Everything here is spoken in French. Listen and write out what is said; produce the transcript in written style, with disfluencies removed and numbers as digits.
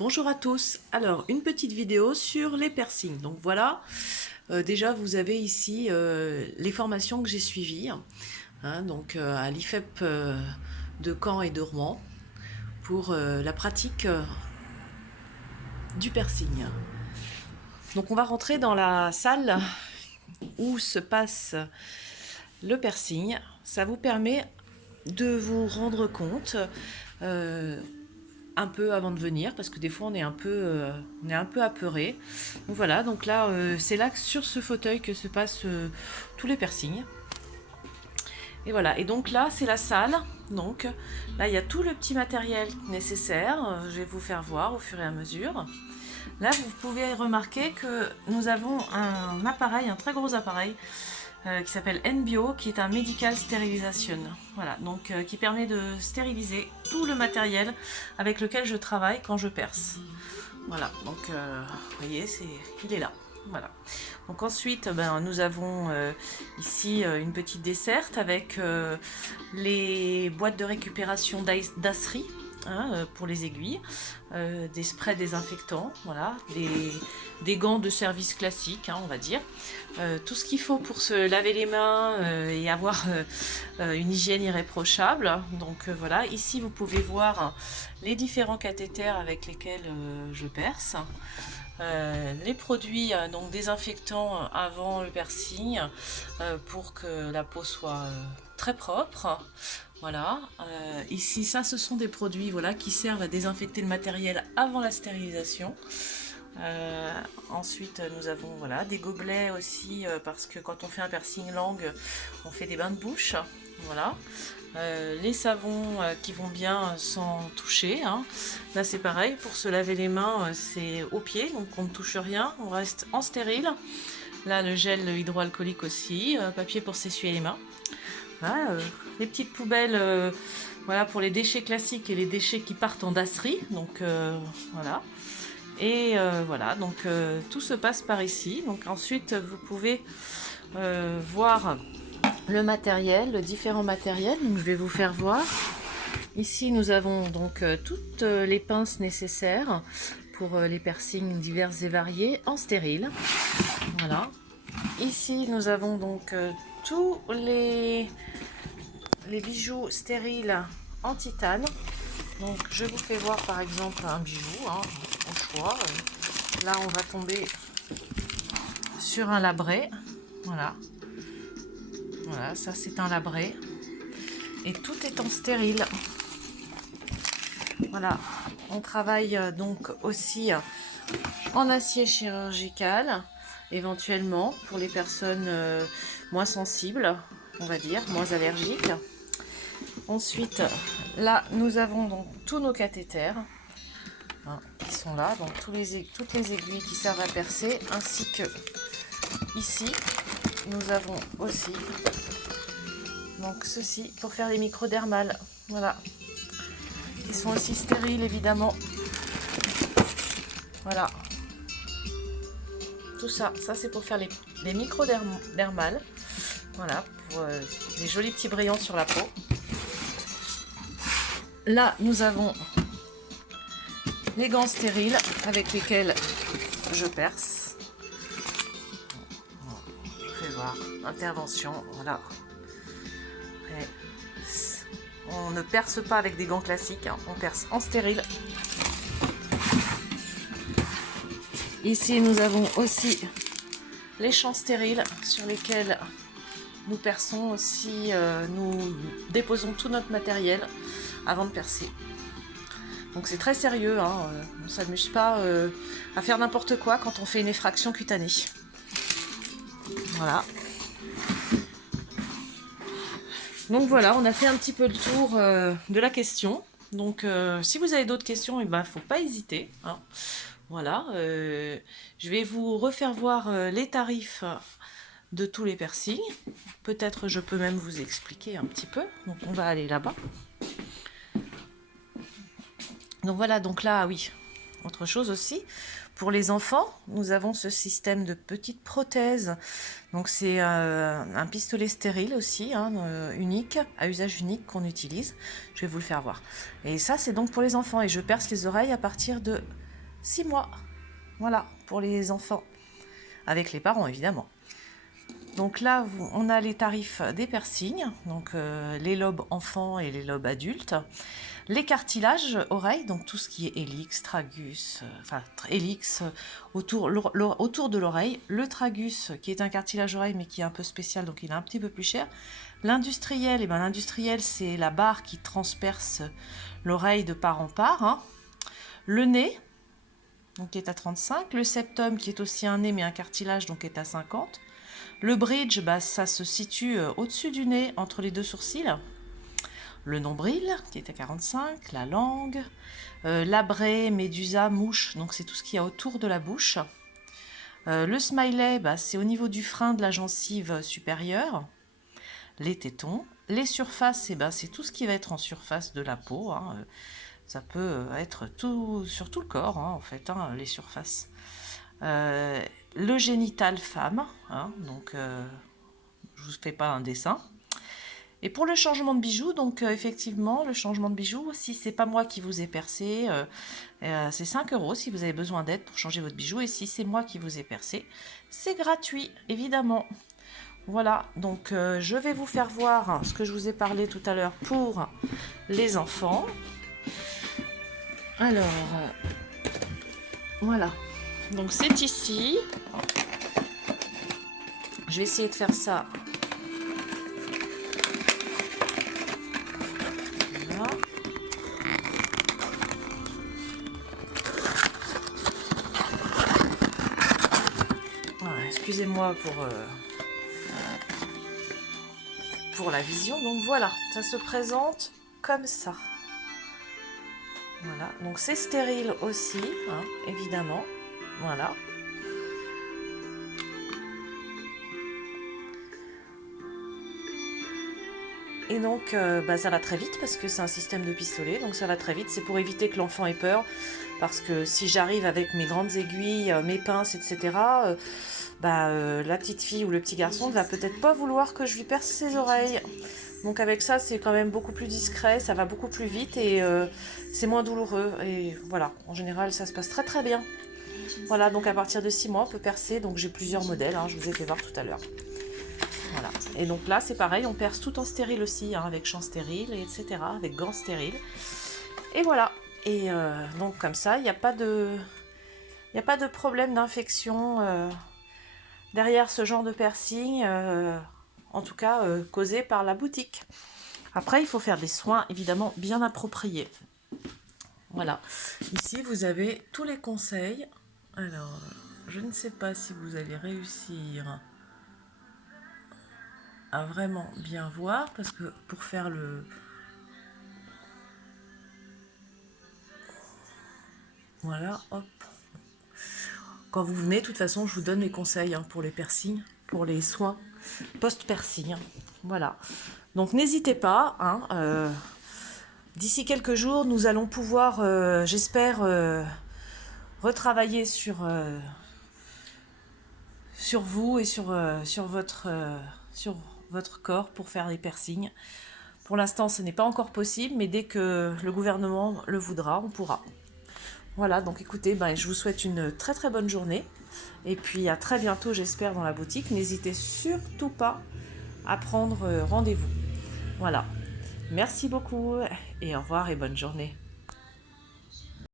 Bonjour à tous. Alors, une petite vidéo sur les piercings. Donc voilà, déjà vous avez ici les formations que j'ai suivies, hein, donc à l'IFEP de Caen et de Rouen pour la pratique du piercing. Donc on va rentrer dans la salle où se passe le piercing. Ça vous permet de vous rendre compte un peu avant de venir, parce que des fois on est un peu apeuré. Donc voilà, donc là c'est là sur ce fauteuil que se passent tous les piercings. Et voilà, et donc là c'est la salle. Donc là il y a tout le petit matériel nécessaire. Je vais vous faire voir au fur et à mesure. Là vous pouvez remarquer que nous avons un appareil, un très gros appareil qui s'appelle NBio, qui est un Medical Sterilization. Voilà, donc qui permet de stériliser tout le matériel avec lequel je travaille quand je perce. Voilà, donc vous voyez, il est là. Voilà. Donc ensuite, nous avons ici une petite desserte avec les boîtes de récupération d'Asri. Hein, pour les aiguilles, des sprays désinfectants, voilà, des gants de service classiques, hein, on va dire, tout ce qu'il faut pour se laver les mains et avoir une hygiène irréprochable. Donc voilà, ici vous pouvez voir les différents cathéters avec lesquels je perce. Les produits donc désinfectants avant le piercing pour que la peau soit très propre. Voilà, ici ça ce sont des produits voilà, qui servent à désinfecter le matériel avant la stérilisation. Ensuite nous avons voilà, des gobelets aussi parce que quand on fait un piercing langue on fait des bains de bouche. Voilà. Les savons qui vont bien sans toucher, hein. Là c'est pareil, pour se laver les mains c'est au pied, donc on ne touche rien, on reste en stérile. Là le gel hydroalcoolique aussi, papier pour s'essuyer les mains. Voilà, les petites poubelles voilà, pour les déchets classiques et les déchets qui partent en dasserie, donc voilà. Et voilà, donc tout se passe par ici. Donc ensuite vous pouvez voir le matériel, le différent matériel. Donc je vais vous faire voir. Ici nous avons donc toutes les pinces nécessaires pour les piercings divers et variés en stérile. Voilà. Ici nous avons donc tous les bijoux stériles en titane. Donc je vous fais voir par exemple un bijou, hein, au choix. Là on va tomber sur un labret. Voilà. Voilà, ça c'est un labret. Et tout est en stérile. Voilà. On travaille donc aussi en acier chirurgical, éventuellement pour les personnes moins sensibles, on va dire, moins allergiques. Ensuite, là, nous avons donc tous nos cathéters hein, qui sont là, donc toutes les aiguilles qui servent à percer, ainsi que ici, nous avons aussi donc ceci pour faire les microdermales. Voilà. Ils sont aussi stériles, évidemment. Voilà. Tout ça, c'est pour faire les microdermales. Voilà, pour des jolis petits brillants sur la peau. Là, nous avons les gants stériles avec lesquels je perce. Je vais voir, intervention, voilà. Et on ne perce pas avec des gants classiques, hein, on perce en stérile. Ici, nous avons aussi les champs stériles sur lesquels nous perçons aussi, nous déposons tout notre matériel avant de percer. Donc c'est très sérieux, hein, on ne s'amuse pas à faire n'importe quoi quand on fait une effraction cutanée. Voilà. Donc voilà, on a fait un petit peu le tour de la question. Donc si vous avez d'autres questions, il ne faut pas hésiter. Hein. Voilà, je vais vous refaire voir les tarifs de tous les piercings. Peut-être je peux même vous expliquer un petit peu. Donc on va aller là-bas. Donc voilà, donc là, oui, autre chose aussi. Pour les enfants, nous avons ce système de petites prothèses. Donc c'est un pistolet stérile aussi, hein, unique, à usage unique qu'on utilise. Je vais vous le faire voir. Et ça, c'est donc pour les enfants. Et je perce les oreilles à partir de 6 mois. Voilà, pour les enfants. Avec les parents, évidemment. Donc là, on a les tarifs des piercings, donc les lobes enfants et les lobes adultes. Les cartilages oreilles, donc tout ce qui est hélix, tragus, enfin hélix autour de l'oreille. Le tragus, qui est un cartilage oreille, mais qui est un peu spécial, donc il est un petit peu plus cher. L'industriel, l'industriel, c'est la barre qui transperce l'oreille de part en part. Hein. Le nez, donc qui est à 35. Le septum, qui est aussi un nez, mais un cartilage, donc est à 50. Le bridge, ça se situe au-dessus du nez, entre les deux sourcils. Le nombril, qui est à 45. La langue. Labré, médusa, mouche, donc c'est tout ce qu'il y a autour de la bouche. Le smiley, c'est au niveau du frein de la gencive supérieure. Les tétons. Les surfaces, c'est tout ce qui va être en surface de la peau. Hein. Ça peut être tout, sur tout le corps, hein, en fait, hein, les surfaces. Le génital femme, hein, donc je vous fais pas un dessin. Et pour le changement de bijoux, donc effectivement, le changement de bijoux, si c'est pas moi qui vous ai percé, c'est 5 € si vous avez besoin d'aide pour changer votre bijou. Et si c'est moi qui vous ai percé, c'est gratuit, évidemment. Voilà, donc je vais vous faire voir ce que je vous ai parlé tout à l'heure pour les enfants. Alors, voilà. Donc c'est ici. Je vais essayer de faire ça. Voilà. Voilà, excusez-moi pour la vision. Donc voilà, ça se présente comme ça. Voilà, donc c'est stérile aussi, hein, évidemment. Voilà. Et donc ça va très vite parce que c'est un système de pistolet, donc ça va très vite. C'est pour éviter que l'enfant ait peur, parce que si j'arrive avec mes grandes aiguilles, mes pinces, etc., la petite fille ou le petit garçon ne va peut-être pas vouloir que je lui perce ses oreilles. Donc avec ça, c'est quand même beaucoup plus discret, ça va beaucoup plus vite et c'est moins douloureux. Et voilà, en général, ça se passe très très bien. Voilà, donc à partir de 6 mois, on peut percer. Donc j'ai plusieurs modèles, hein, je vous ai fait voir tout à l'heure. Voilà. Et donc là, c'est pareil, on perce tout en stérile aussi, hein, avec champ stérile, etc., avec gants stériles. Et voilà. Et donc comme ça, il n'y a pas de problème d'infection derrière ce genre de piercing, en tout cas causé par la boutique. Après, il faut faire des soins évidemment bien appropriés. Voilà. Ici, vous avez tous les conseils. Alors, je ne sais pas si vous allez réussir à vraiment bien voir, parce que pour faire le... Voilà, hop. Quand vous venez, de toute façon, je vous donne les conseils hein, pour les piercings, pour les soins post-piercing. Voilà. Donc n'hésitez pas. Hein, d'ici quelques jours, nous allons pouvoir, j'espère, retravailler sur vous et sur votre corps pour faire les piercings. Pour l'instant, ce n'est pas encore possible, mais dès que le gouvernement le voudra, on pourra. Voilà, donc écoutez, je vous souhaite une très très bonne journée. Et puis à très bientôt, j'espère, dans la boutique. N'hésitez surtout pas à prendre rendez-vous. Voilà. Merci beaucoup et au revoir et bonne journée.